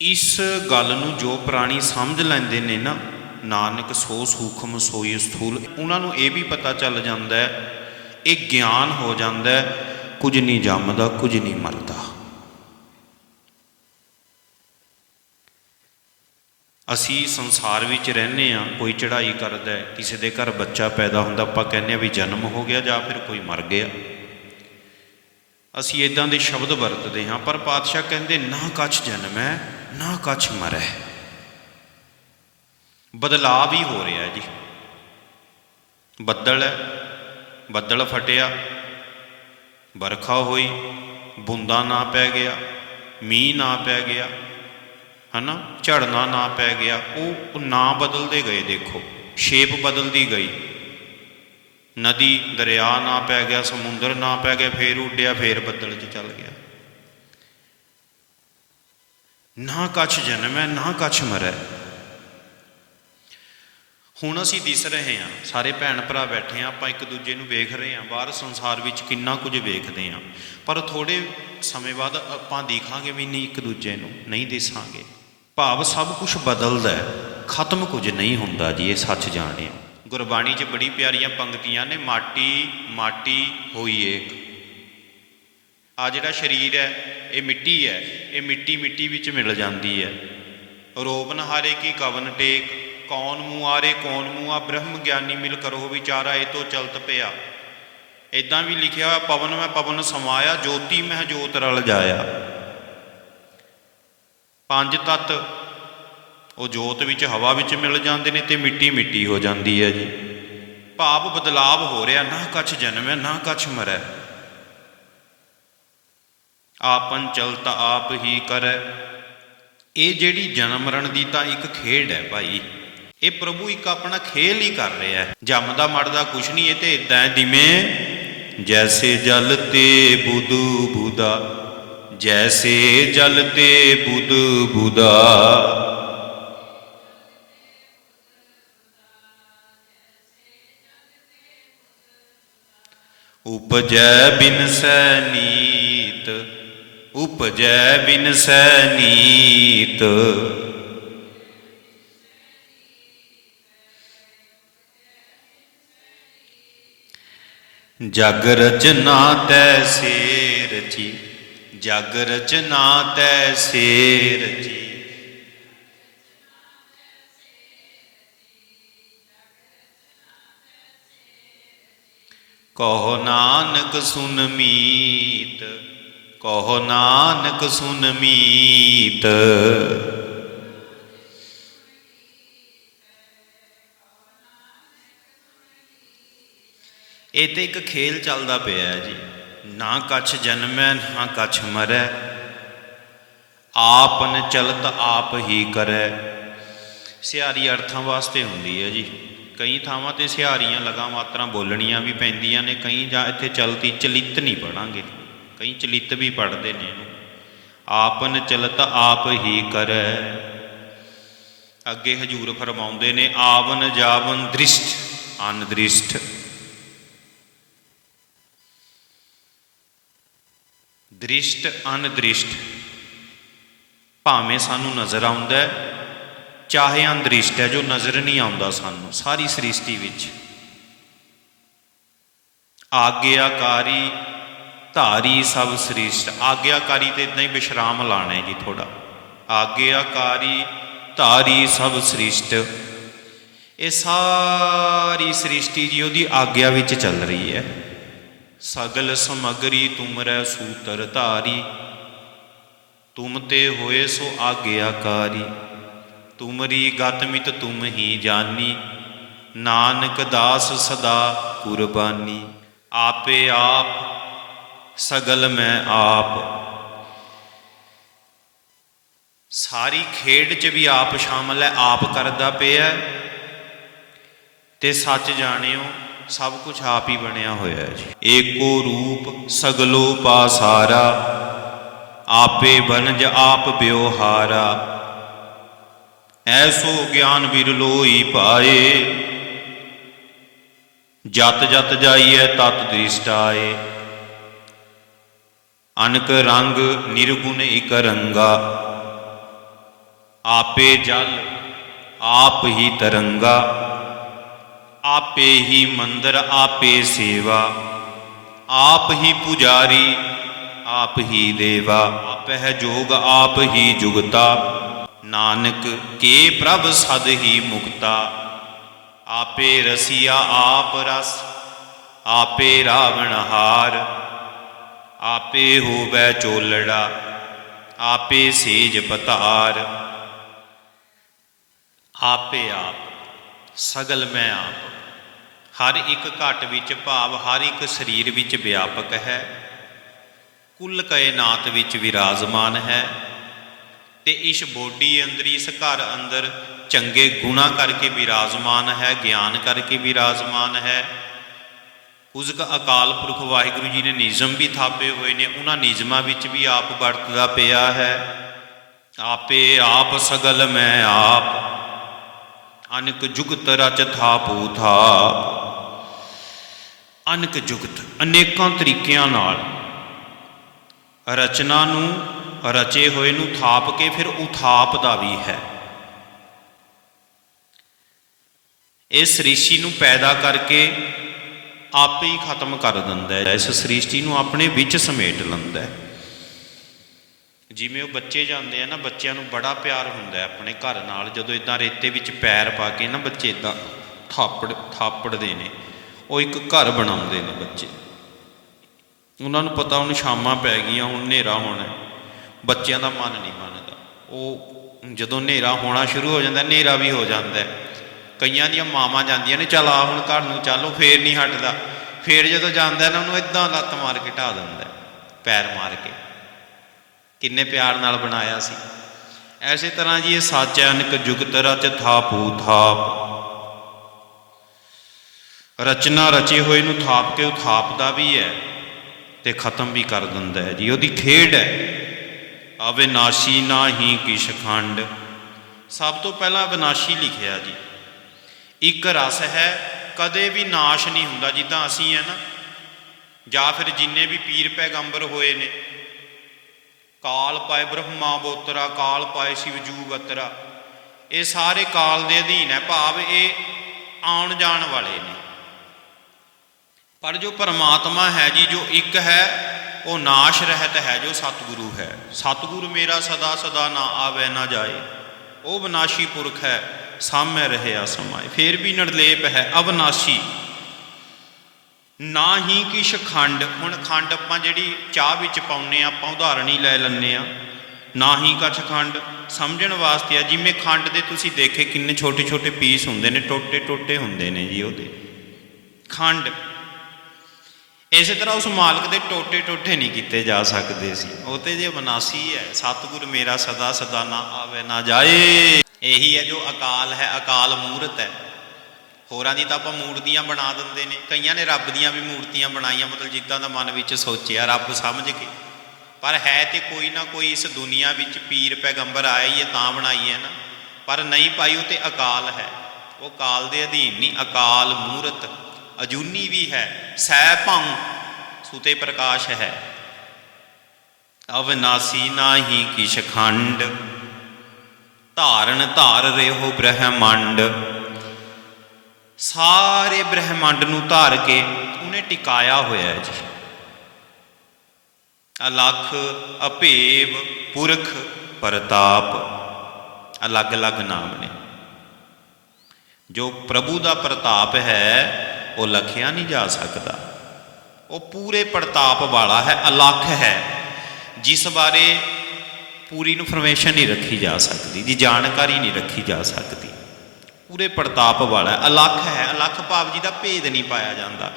ਇਸ ਗੱਲ ਨੂੰ ਜੋ ਪ੍ਰਾਣੀ ਸਮਝ ਲੈਂਦੇ ਨੇ ਨਾ, ਨਾਨਕ ਸੋ ਸੂਖਮ ਸੋਈ ਸਥੂਲ, ਉਹਨਾਂ ਨੂੰ ਇਹ ਵੀ ਪਤਾ ਚੱਲ ਜਾਂਦਾ ਹੈ, ਇਹ ਗਿਆਨ ਹੋ ਜਾਂਦਾ ਹੈ, ਕੁਝ ਨਹੀਂ ਜੰਮਦਾ, ਕੁਝ ਨਹੀਂ ਮਰਦਾ। ਅਸੀਂ ਸੰਸਾਰ ਵਿੱਚ ਰਹਿੰਦੇ ਆ ਕੋਈ ਚੜ੍ਹਾਈ ਕਰਦਾ ਹੈ, ਕਿਸੇ ਦੇ ਘਰ ਬੱਚਾ ਪੈਦਾ ਹੁੰਦਾ, ਆਪਾਂ ਕਹਿੰਦੇ ਆ ਵੀ ਜਨਮ ਹੋ ਗਿਆ ਜਾਂ ਫਿਰ ਕੋਈ ਮਰ ਗਿਆ। ਅਸੀਂ ਇਦਾਂ ਦੇ ਸ਼ਬਦ ਵਰਤਦੇ ਹਾਂ, ਪਰ ਪਾਤਸ਼ਾਹ ਕਹਿੰਦੇ, ਨਾ ਕਛ ਜਨਮ ਹੈ ਨਾ ਕਛ ਮਰੈ। ਬਦਲਾਅ ਵੀ ਹੋ ਰਿਹਾ ਜੀ। ਬੱਦਲ ਹੈ, ਬੱਦਲ ਫਟਿਆ, ਵਰਖਾ ਹੋਈ, ਬੂੰਦਾਂ ਨਾ ਪੈ ਗਿਆ, ਮੀਂਹ ਨਾ ਪੈ ਗਿਆ, ਹਨਾ? ਝੜਨਾ ਨਾ ਪੈ ਗਿਆ ਉਹ ਉਹ ਨਾ ਬਦਲਦੇ ਗਏ ਦੇਖੋ, ਸ਼ੇਪ ਬਦਲਦੀ ਗਈ। ਨਦੀ, ਦਰਿਆ ਨਾ ਪੈ ਗਿਆ, ਸਮੁੰਦਰ ਨਾ ਪੈ ਗਿਆ, ਫੇਰ ਉੱਡਿਆ, ਫੇਰ ਬੱਦਲ 'ਚ ਚੱਲ ਗਿਆ। ਨਾ ਕਛ ਜਨਮ ਹੈ, ਨਾ ਕਛ ਮਰੈ। ਹੁਣ ਅਸੀਂ ਦਿਸ ਰਹੇ ਹਾਂ, ਸਾਰੇ ਭੈਣ ਭਰਾ ਬੈਠੇ ਹਾਂ, ਆਪਾਂ ਇੱਕ ਦੂਜੇ ਨੂੰ ਵੇਖ ਰਹੇ ਹਾਂ, ਬਾਹਰ ਸੰਸਾਰ ਵਿੱਚ ਕਿੰਨਾ ਕੁਝ ਵੇਖਦੇ ਹਾਂ। ਪਰ ਥੋੜੇ ਸਮੇਂ ਬਾਅਦ ਆਪਾਂ ਦੇਖਾਂਗੇ ਵੀ ਨਹੀਂ ਇੱਕ ਦੂਜੇ ਨੂੰ, ਨਹੀਂ ਦਿਸਾਂਗੇ। ਭਾਵ ਸਭ ਕੁਝ ਬਦਲਦਾ ਹੈ, ਖਤਮ ਕੁਝ ਨਹੀਂ ਹੁੰਦਾ ਜੀ, ਇਹ ਸੱਚ ਜਾਣਿਆ। ਗੁਰਬਾਣੀ 'ਚ ਬੜੀ ਪਿਆਰੀਆਂ ਪੰਕਤੀਆਂ ਨੇ, ਮਾਟੀ ਮਾਟੀ ਹੋਈ ਏਕ। ਆ ਜਿਹੜਾ ਸਰੀਰ ਹੈ, ਇਹ ਮਿੱਟੀ ਹੈ, ਇਹ ਮਿੱਟੀ ਮਿੱਟੀ ਵਿੱਚ ਮਿਲ ਜਾਂਦੀ ਹੈ। ਰੋਬਨ ਹਾਰੇ ਕੀ ਕਵਨ ਟੇਕ, ਕੌਣ ਮੂਆਰੇ ਕੌਣ ਮੂਆ ਬ੍ਰਹਮ ਗਿਆਨੀ ਮਿਲ ਕਰੋ ਵਿਚਾਰਾ ਇਹ ਤੋਂ ਚਲਤ ਪਿਆ। ਇਦਾਂ ਵੀ ਲਿਖਿਆ ਹੋਇਆ, ਪਵਨ ਮੈਂ ਪਵਨ ਸਮਾਇਆ, ਜੋਤੀ ਮਹਿ ਜੋਤ ਰਲ ਜਾਇਆ। ਪੰਜ ਤਤ, ਉਹ ਜੋਤ ਵਿੱਚ ਹਵਾ ਵਿੱਚ ਮਿਲ ਜਾਂਦੇ ਨੇ ਤੇ ਮਿੱਟੀ ਮਿੱਟੀ ਹੋ ਜਾਂਦੀ ਹੈ ਜੀ। ਭਾਵ ਬਦਲਾਵ ਹੋ ਰਿਹਾ, ਨਾ ਕਛ ਜਨਮ ਹੈ, ਨਾ ਕਛ ਮਰੈ। ਆਪਨ ਚਲਤ ਆਪ ਹੀ ਕਰੈ। ਇਹ ਜਿਹੜੀ ਜਨਮ ਮਰਨ ਦੀ ਤਾਂ ਇੱਕ ਖੇਡ ਹੈ ਭਾਈ। ਇਹ ਪ੍ਰਭੂ ਇੱਕ ਆਪਣਾ ਖੇਲ ਹੀ ਕਰ ਰਿਹਾ ਹੈ। ਜੰਮਦਾ ਮਰਦਾ ਕੁਛ ਨਹੀਂ, ਇਹ ਤੇ ਇਦਾਂ ਹੈ ਜਿਵੇਂ ਜੈਸੇ ਜਲ ਤੇ ਬੁਦੂ ਬੁਦਾ ਜੈਸੇ ਜਲ ਤੇ ਬੁਦ ਬੁਦਾ ਉਪਜੈ ਬਿਨਸੈ ਨੀਤ ਉਪਜੈ ਬਿਨਸੈ ਨੀਤ ਜਗ ਰਚਨਾ ਤੈ ਸੇ ਰਚੀ ਜਗ ਰਚਨਾ ਤੈ ਸੇ ਰਚੀ ਕਹੋ ਨਾਨਕ ਸੁਨ ਮੀਤ। ਕਹੋ ਨਾਨਕ ਸੁਨ ਮੀਤ। ਇਹ ਤੇ ਇੱਕ ਖੇਲ ਚੱਲਦਾ ਪਿਆ ਹੈ ਜੀ। ਨਾ ਕਛ ਜਨਮੈ, ਨਾ ਕਛ ਮਰੈ। ਆਪਨ ਚਲਤ ਆਪ ਹੀ ਕਰੈ। ਸਿਹਾਰੀ ਅਰਥਾਂ ਵਾਸਤੇ ਹੁੰਦੀ ਹੈ ਜੀ। ਕਈ ਥਾਵਾਂ ਤੇ ਸਿਹਾਰੀਆਂ ਲਗਾ ਮਾਤਰਾ ਬੋਲਣੀਆਂ ਵੀ ਪੈਂਦੀਆਂ ਨੇ। ਕਈ ਜਾਂ ਇੱਥੇ ਚਲਤੀ, ਚਲਿਤ ਨਹੀਂ ਪੜਾਂਗੇ। ਕਈ ਚਲਿਤ ਵੀ ਪੜਦੇ ਨੇ ਇਹਨੂੰ। ਆਪਨ ਚਲਤ ਆਪ ਹੀ ਕਰੈ। ਅੱਗੇ ਹਜੂਰ ਫਰਮਾਉਂਦੇ ਨੇ, ਆਵਨ ਜਾਵਨ ਦ੍ਰਿਸ਼ਟ, ਅਨਦ੍ਰਿਸ਼ਟ। ਦ੍ਰਿਸ਼ਟ, ਅਨਦ੍ਰਿਸ਼ਟ। ਭਾਵੇਂ ਸਾਨੂੰ ਨਜ਼ਰ ਆਉਂਦਾ ਹੈ, ਚਾਹੇ ਅੰਦ੍ਰਿਸ਼ਟ ਹੈ, ਜੋ ਨਜ਼ਰ ਨਹੀਂ ਆਉਂਦਾ ਸਾਨੂੰ, ਸਾਰੀ ਸ੍ਰਿਸ਼ਟੀ ਵਿੱਚ। ਆਗਿਆਕਾਰੀ ਧਾਰੀ ਸਭ ਸ੍ਰਿਸ਼ਟ। ਆਗਿਆਕਾਰੀ ਤੇ ਇਦਾਂ ਹੀ ਵਿਸ਼ਰਾਮ ਲਾਣਾ ਹੈ ਜੀ ਥੋੜਾ ਆਗਿਆਕਾਰੀ, ਧਾਰੀ ਸਭ ਸ੍ਰਿਸ਼ਟ। ਇਹ ਸਾਰੀ ਸ੍ਰਿਸ਼ਟੀ ਜੀ ਉਹਦੀ ਆਗਿਆ ਵਿੱਚ ਚੱਲ ਰਹੀ ਹੈ। ਸਗਲ ਸਮਗਰੀ ਤੁਮਰੈ ਸੂਤਰ ਧਾਰੀ। ਤੁਮ ਤੇ ਹੋਏ ਸੋ ਆਗਿਆਕਾਰੀ। ਤੁਮਰੀ ਗਤਮਿਤ ਤੁਮ ਹੀ ਜਾਨੀ। ਨਾਨਕ ਦਾਸ ਸਦਾ ਕੁਰਬਾਨੀ। ਆਪੇ ਆਪ ਸਗਲ ਮੈਂ ਆਪ। ਸਾਰੀ ਖੇਡ 'ਚ ਵੀ ਆਪ ਸ਼ਾਮਲ ਹੈ, ਆਪ ਕਰਦਾ ਪਿਆ ਤੇ ਸੱਚ ਜਾਣਿਓ, ਸਭ ਕੁਝ ਆਪ ਹੀ ਬਣਿਆ ਹੋਇਆ ਹੈ ਜੀ। ਏਕੋ ਰੂਪ ਸਗਲੋ ਪਾਸਾਰਾ, ਆਪੇ ਬਨਜ ਆਪ ਬਿਵਹਾਰਾ ਐਸੋ ਗਿਆਨ ਵਿਰਲੋਈ ਪਾਏ, ਜਤ ਜਤ ਜਾਈਐ ਤਤ ਦ੍ਰਿਸ਼ਟਾਏ। ਅਨਕ ਰੰਗ ਨਿਰਗੁਣ ਇਕ ਰੰਗਾ। ਆਪੇ ਜਲ, ਆਪ ਹੀ ਤਰੰਗਾ। ਆਪੇ ਹੀ ਮੰਦਰ, ਆਪੇ ਸੇਵਾ। ਆਪ ਹੀ ਪੁਜਾਰੀ, ਆਪ ਹੀ ਦੇਵਾ। ਆਪਹਿ ਜੋਗ, ਆਪ ਹੀ ਜੁਗਤਾ। ਨਾਨਕ, ਕੇ ਪ੍ਰਭ ਸਦ ਹੀ ਮੁਕਤਾ। ਆਪੇ ਰਸੀਆ, ਆਪ ਰਸ। ਆਪੇ ਰਾਵਣ ਹਾਰ। ਆਪੇ ਹੋਵੈ ਚੋਲੜਾ, ਆਪੇ ਸੇਜ ਪਤਾਰ। ਆਪੇ ਆਪ, ਸਗਲ ਮੈਂ ਆਪ। ਹਰ ਇੱਕ ਘਟ ਵਿੱਚ ਭਾਵ, ਹਰ ਇੱਕ ਸਰੀਰ ਵਿੱਚ ਵਿਆਪਕ ਹੈ। ਕੁੱਲ ਕਾਇਨਾਤ ਵਿੱਚ ਵਿਰਾਜਮਾਨ ਹੈ। ਤੇ ਇਸ ਬੋਡੀ ਅੰਦਰ, ਇਸ ਘਰ ਅੰਦਰ ਚੰਗੇ ਗੁਣਾ ਕਰਕੇ ਵਿਰਾਜਮਾਨ ਹੈ, ਗਿਆਨ ਕਰਕੇ ਵਿਰਾਜਮਾਨ ਹੈ। ਉਸ ਅਕਾਲ ਪੁਰਖ ਵਾਹਿਗੁਰੂ ਜੀ ਨੇ ਨਿਯਮ ਵੀ ਥਾਪੇ ਹੋਏ ਨੇ, ਉਹਨਾਂ ਨਿਯਮਾਂ ਵਿੱਚ ਵੀ ਆਪ ਵਰਤਦਾ ਪਿਆ ਹੈ। ਆਪੇ ਆਪ ਸਗਲ ਮੈਂ ਆਪ, ਅਨਕ ਜੁਗਤ ਰਚ ਥਾਪੂ ਥਾਪ। ਅਨਕ ਜੁਗਤ, ਅਨੇਕਾਂ ਤਰੀਕਿਆਂ ਨਾਲ ਰਚਨਾ ਨੂੰ, ਰਚੇ ਹੋਏ ਨੂੰ ਥਾਪ ਕੇ ਫਿਰ ਉਥਾਪਦਾ ਵੀ ਹੈ। ਇਸ ਰਿਸ਼ੀ ਨੂੰ ਪੈਦਾ ਕਰਕੇ ਆਪੇ ਹੀ ਖਤਮ ਕਰ ਦਿੰਦਾ ਹੈ, ਇਸ ਸ੍ਰਿਸ਼ਟੀ ਨੂੰ ਆਪਣੇ ਵਿੱਚ ਸਮੇਟ ਲੈਂਦਾ ਹੈ। ਜਿਵੇਂ ਉਹ ਬੱਚੇ ਜਾਂਦੇ ਆ ਨਾ, ਬੱਚਿਆਂ ਨੂੰ ਬੜਾ ਪਿਆਰ ਹੁੰਦਾ ਆਪਣੇ ਘਰ ਨਾਲ, ਜਦੋਂ ਇਦਾਂ ਰੇਤੇ ਵਿੱਚ ਪੈਰ ਪਾ ਕੇ ਨਾ ਬੱਚੇ ਇਦਾਂ ਥਾਪੜ, ਥਾਪੜਦੇ ਨੇ, ਉਹ ਇੱਕ ਘਰ ਬਣਾਉਂਦੇ ਨੇ ਬੱਚੇ। ਉਹਨਾਂ ਨੂੰ ਪਤਾ ਹੁਣ ਸ਼ਾਮਾਂ ਪੈ ਗਈਆਂ, ਹੁਣ ਹਨੇਰਾ ਹੋਣਾ ਬੱਚਿਆਂ ਦਾ ਮਨ ਨਹੀਂ ਮੰਨਦਾ। ਉਹ ਜਦੋਂ ਹਨੇਰਾ ਹੋਣਾ ਸ਼ੁਰੂ ਹੋ ਜਾਂਦਾ, ਹਨੇਰਾ ਵੀ ਹੋ ਜਾਂਦਾ ਕਈਆਂ ਦੀਆਂ ਮਾਵਾਂ ਜਾਂਦੀਆਂ ਨੇ, ਚਲ ਆ ਹੁਣ ਘਰ ਨੂੰ ਚੱਲੋ ਫੇਰ ਨਹੀਂ ਹਟਦਾ। ਫੇਰ ਜਦੋਂ ਜਾਂਦਾ ਨਾ, ਉਹਨੂੰ ਇਦਾਂ ਲੱਤ ਮਾਰ ਕੇ ਢਾ ਦਿੰਦਾ ਪੈਰ ਮਾਰ ਕੇ। ਕਿੰਨੇ ਪਿਆਰ ਨਾਲ ਬਣਾਇਆ ਸੀ। ਐਸੇ ਤਰ੍ਹਾਂ ਜੀ ਇਹ ਸੱਚ ਹੈ, ਅਨਕ ਜੁਗਤ ਰਚ ਥਾਪੂ ਥਾਪ। ਰਚਨਾ ਰਚੇ ਹੋਏ ਨੂੰ ਥਾਪ ਕੇ ਉਹ ਥਾਪਦਾ ਵੀ ਹੈ ਤੇ ਖਤਮ ਵੀ ਕਰ ਦਿੰਦਾ ਹੈ ਜੀ। ਉਹਦੀ ਖੇਡ ਹੈ, ਅਵਿਨਾਸ਼ੀ ਨਾਹੀ ਕਿਛ ਖੰਡ। ਸਭ ਤੋਂ ਪਹਿਲਾਂ ਅਵਿਨਾਸ਼ੀ ਲਿਖਿਆ ਜੀ। ਇੱਕ ਰਸ ਹੈ, ਕਦੇ ਵੀ ਨਾਸ਼ ਨਹੀਂ ਹੁੰਦਾ, ਜਿੱਦਾਂ ਅਸੀਂ ਹੈ ਨਾ, ਜਾਂ ਫਿਰ ਜਿੰਨੇ ਵੀ ਪੀਰ ਪੈਗੰਬਰ ਹੋਏ ਨੇ, ਕਾਲ ਪਾਏ ਬ੍ਰਹਮਾ ਬੋਤਰਾ, ਕਾਲ ਪਾਏ ਸ਼ਿਵ ਜੂਗਤਰਾ ਇਹ ਸਾਰੇ ਕਾਲ ਦੇ ਅਧੀਨ ਹੈ, ਭਾਵ ਇਹ ਆਉਣ ਜਾਣ ਵਾਲੇ ਨੇ। ਪਰ ਜੋ ਪਰਮਾਤਮਾ ਹੈ ਜੀ, ਜੋ ਇੱਕ ਹੈ, ਉਹ ਨਾਸ਼ ਰਹਿਤ ਹੈ, ਜੋ ਸਤਿਗੁਰੂ ਹੈ। ਸਤਿਗੁਰੂ ਮੇਰਾ ਸਦਾ ਸਦਾ ਨਾ ਆਵੇ, ਨਾ ਜਾਏ। ਉਹ ਵਿਨਾਸ਼ੀ ਪੁਰਖ ਹੈ। ਸਾਮੈ ਰਹਿਆ ਸਮਾਏ। ਫੇਰ ਵੀ ਨਿਰਲੇਪ ਹੈ ਅਵਨਾਸ਼ੀ। ਨਾ ਹੀ ਕਿਛ ਖੰਡ। ਹੁਣ ਖੰਡ ਆਪਾਂ ਜਿਹੜੀ ਚਾਹ ਵਿੱਚ ਪਾਉਨੇ ਆ ਆਪਾਂ ਉਦਾਹਰਣ ਹੀ ਲੈ ਲੈਂਦੇ ਆ ਨਾ ਹੀ ਕਛ ਖੰਡ। ਸਮਝਣ ਵਾਸਤੇ ਆ, ਜਿਵੇਂ ਖੰਡ ਦੇ ਤੁਸੀਂ ਦੇਖੇ ਕਿੰਨੇ ਛੋਟੇ ਛੋਟੇ ਪੀਸ ਹੁੰਦੇ ਨੇ ਟੋਟੇ ਟੋਟੇ ਹੁੰਦੇ ਨੇ ਜੀ ਉਹਦੇ। ਖੰਡ। ਇਸੇ ਤਰ੍ਹਾਂ ਉਸ ਮਾਲਕ ਦੇ ਟੋਟੇ ਟੋਟੇ ਨਹੀਂ ਕੀਤੇ ਜਾ ਸਕਦੇ ਸੀ। ਉਹ ਤੇ ਜੇ ਵਿਨਾਸ਼ੀ ਹੈ, ਸਤਿਗੁਰ ਮੇਰਾ ਸਦਾ ਸਦਾ ਨਾ ਆਵੇ, ਨਾ ਜਾਏ। ਇਹੀ ਹੈ ਜੋ ਅਕਾਲ ਹੈ, ਅਕਾਲ ਮੂਰਤ ਹੈ। ਹੋਰਾਂ ਦੀ ਤਾਂ ਆਪਾਂ ਮੂਰਤੀਆਂ ਬਣਾ ਦਿੰਦੇ ਨੇ। ਕਈਆਂ ਨੇ ਰੱਬ ਦੀਆਂ ਵੀ ਮੂਰਤੀਆਂ ਬਣਾਈਆਂ, ਮਤਲਬ ਜਿੱਦਾਂ ਦਾ ਮਨ ਵਿੱਚ ਸੋਚਿਆ, ਰੱਬ ਸਮਝ ਕੇ। ਪਰ ਹੈ ਤੇ ਕੋਈ ਨਾ ਕੋਈ ਇਸ ਦੁਨੀਆ ਵਿੱਚ ਪੀਰ ਪੈਗੰਬਰ ਆਇਆ ਹੀ ਹੈ ਤਾਂ ਬਣਾਈ ਹੈ ਨਾ। ਪਰ ਨਹੀਂ ਪਾਈ ਉਹ ਤੇ ਅਕਾਲ ਹੈ। ਉਹ ਕਾਲ ਦੇ ਅਧੀਨ ਨਹੀਂ, ਅਕਾਲ ਮੂਰਤ। ਅਜੂਨੀ ਵੀ ਹੈ ਸੈ ਭੰ ਸੁਤੇ ਪ੍ਰਕਾਸ਼ ਹੈ। ਅਵਨਾਸੀ ਨਾਹੀ ਕਿਛ ਖੰਡ। ਧਾਰਨ ਧਾਰ ਰਹਿਓ ਬ੍ਰਹਮੰਡ। ਸਾਰੇ ਬ੍ਰਹਮੰਡ ਨੂੰ ਧਾਰ ਕੇ ਉਹਨੇ ਟਿਕਾਇਆ ਹੋਇਆ ਹੈ ਜੀ। ਅਲਖ, ਅਭੇਵ, ਪੁਰਖ, ਪ੍ਰਤਾਪ, ਅਲੱਗ-ਅਲੱਗ ਨਾਮ ਨੇ। ਜੋ ਪ੍ਰਭੂ ਦਾ ਪ੍ਰਤਾਪ ਹੈ, ਉਹ ਲਖਿਆ ਨਹੀਂ ਜਾ ਸਕਦਾ। ਉਹ ਪੂਰੇ ਪ੍ਰਤਾਪ ਵਾਲਾ ਹੈ, ਅਲੱਖ ਹੈ। ਜਿਸ ਬਾਰੇ ਪੂਰੀ ਇਨਫੋਰਮੇਸ਼ਨ ਨਹੀਂ ਰੱਖੀ ਜਾ ਸਕਦੀ ਦੀ ਜਾਣਕਾਰੀ ਨਹੀਂ ਰੱਖੀ ਜਾ ਸਕਦੀ। ਪੂਰੇ ਪ੍ਰਤਾਪ ਵਾਲਾ ਅਲੱਖ ਹੈ, ਅਲੱਖ ਭਾਵ ਜੀ ਦਾ ਭੇਦ ਨਹੀਂ ਪਾਇਆ ਜਾਂਦਾ।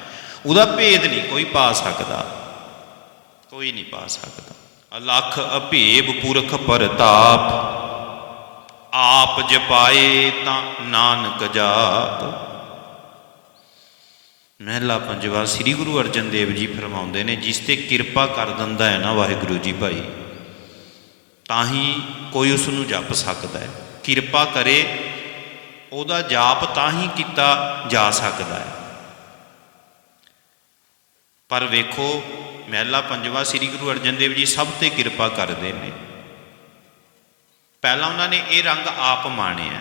ਉਹਦਾ ਭੇਦ ਨਹੀਂ ਕੋਈ ਪਾ ਸਕਦਾ। ਕੋਈ ਨਹੀਂ ਪਾ ਸਕਦਾ। ਅਲੱਖ ਅਭੇਬ ਪੁਰਖ, ਪ੍ਰਤਾਪ। ਆਪ ਜਪਾਏ ਤਾਂ ਨਾਨਕ ਜਾਪ। ਮਹਿਲਾ ਪੰਜਵਾ, ਸ੍ਰੀ ਗੁਰੂ ਅਰਜਨ ਦੇਵ ਜੀ ਫਰਮਾਉਂਦੇ ਨੇ, ਜਿਸ ਤੇ ਕਿਰਪਾ ਕਰ ਦਿੰਦਾ ਹੈ ਨਾ ਵਾਹਿਗੁਰੂ ਜੀ ਭਾਈ। ਤਾਂ ਹੀ ਕੋਈ ਉਸ ਨੂੰ ਜਪ ਸਕਦਾ ਹੈ। ਕਿਰਪਾ ਕਰੇ, ਉਹਦਾ ਜਾਪ ਤਾਂ ਹੀ ਕੀਤਾ ਜਾ ਸਕਦਾ ਹੈ। ਪਰ ਵੇਖੋ, ਮਹਿਲਾ ਪੰਜਵਾ ਸ੍ਰੀ ਗੁਰੂ ਅਰਜਨ ਦੇਵ ਜੀ ਸਭ ਤੇ ਕਿਰਪਾ ਕਰਦੇ ਨੇ। ਪਹਿਲਾਂ ਉਹਨਾਂ ਨੇ ਇਹ ਰੰਗ ਆਪ ਮਾਣਿਆ।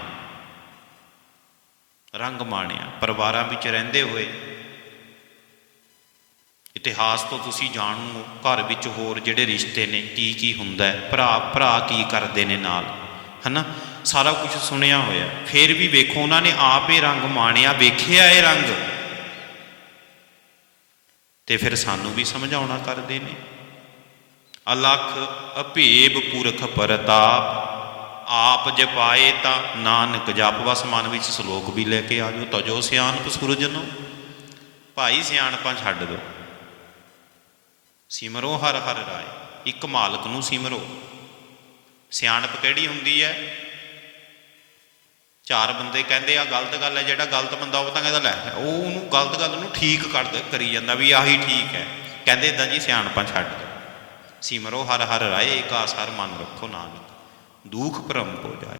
ਰੰਗ ਮਾਣਿਆ। ਪਰਿਵਾਰਾਂ ਵਿੱਚ ਰਹਿੰਦੇ ਹੋਏ ਇਤਿਹਾਸ ਤੋਂ ਤੁਸੀਂ ਜਾਣੋ ਘਰ ਵਿੱਚ ਹੋਰ ਜਿਹੜੇ ਰਿਸ਼ਤੇ ਨੇ, ਕੀ ਕੀ ਹੁੰਦਾ ਹੈ, ਭਰਾ ਭਰਾ ਕੀ ਕਰਦੇ ਨੇ ਨਾਲ, ਹਨਾ? ਸਾਰਾ ਕੁਝ ਸੁਣਿਆ ਹੋਇਆ। ਫਿਰ ਵੀ ਵੇਖੋ, ਉਹਨਾਂ ਨੇ ਆਪ ਇਹ ਰੰਗ ਮਾਣਿਆ, ਵੇਖਿਆ ਇਹ ਰੰਗ। ਤੇ ਫਿਰ ਸਾਨੂੰ ਵੀ ਸਮਝਾਉਣਾ ਕਰਦੇ ਨੇ। ਅਲਖ ਅਭੇਬ ਪੁਰਖ ਪ੍ਰਤਾਪ, ਆਪ ਜਪਾਏ ਤਾਂ ਨਾਨਕ ਜਪਵਸ ਮਨ ਵਿੱਚ ਸ਼ਲੋਕ ਵੀ ਲੈ ਕੇ ਆ ਜਾਓ, ਤਜੋ ਸਿਆਣਪ ਸੂਰਜ ਨੂੰ ਭਾਈ ਸਿਆਣਪਾਂ ਛੱਡ ਦਿਓ। ਸਿਮਰੋ ਹਰ ਹਰ ਰਾਏ, ਇੱਕ ਮਾਲਕ ਨੂੰ ਸਿਮਰੋ। ਸਿਆਣਪ ਕਿਹੜੀ ਹੁੰਦੀ ਹੈ ਚਾਰ ਬੰਦੇ ਕਹਿੰਦੇ ਆ, ਗਲਤ ਗੱਲ ਹੈ ਜਿਹੜਾ ਗਲਤ ਬੰਦਾ ਉਹ ਤਾਂ ਕਹਿੰਦਾ, ਲੈ, ਉਹ ਉਹਨੂੰ ਗਲਤ ਗੱਲ ਨੂੰ ਠੀਕ ਕਰ ਕਰੀ ਜਾਂਦਾ ਵੀ ਆਹੀ ਠੀਕ ਹੈ ਕਹਿੰਦੇ ਇਦਾਂ ਜੀ ਸਿਆਣਪਾਂ ਛੱਡ ਦਿਓ ਸਿਮਰੋ ਹਰ ਹਰ ਰਾਏ, ਏਕ ਆਸਰ ਮਨ ਰੱਖੋ ਨਾਨਕ, ਦੁਖ ਭਰਮ ਕੋ ਜਾਏ।